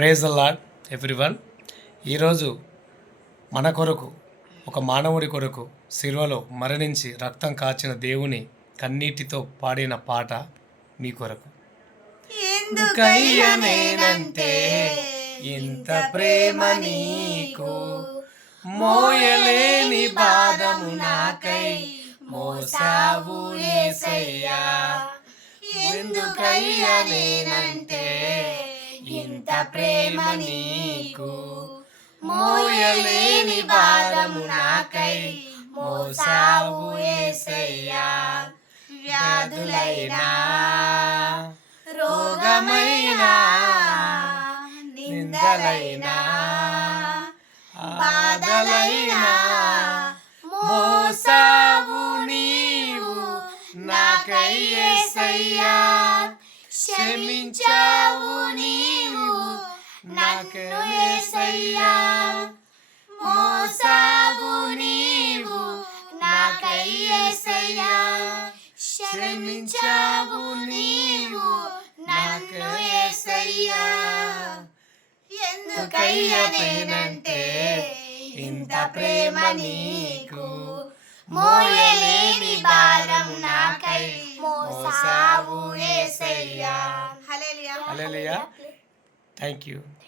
Praise the lord everyone. ఈరోజు మన కొరకు, ఒక మానవుడి కొరకు శిలువలో మరణించి రక్తం కాచిన దేవుని కన్నీటితో పాడిన పాట మీ కొరకు. ఎందుకయ్యా నేనంటే ఇంత ప్రేమ నీకు, మోయలేని బాధము నాకై మోసావు యేసయ్యా. ఎందుకయ్యా నేనంటే ఇంత ప్రేమ నీకు, మోయలేని భారము నాకై మోసావు యేసయ్యా. వ్యాధులైనా రోగమైనా నిందలైనా బాధలైనా మోసావు నీవు నాకై యేసయ్యా. క్షమించావు నీవు నన్ను యేసయ్యా. మోసావు నీవు నాకై యేసయ్యా. క్షమించావు నీవు నన్ను యేసయ్యా. ఎందుకయ్యా నేనంటే ఇంత ప్రేమ నీకు, మోయలేని భారం నాకై మోసావు యేసయ్యా. హల్లెలూయా. Thank you.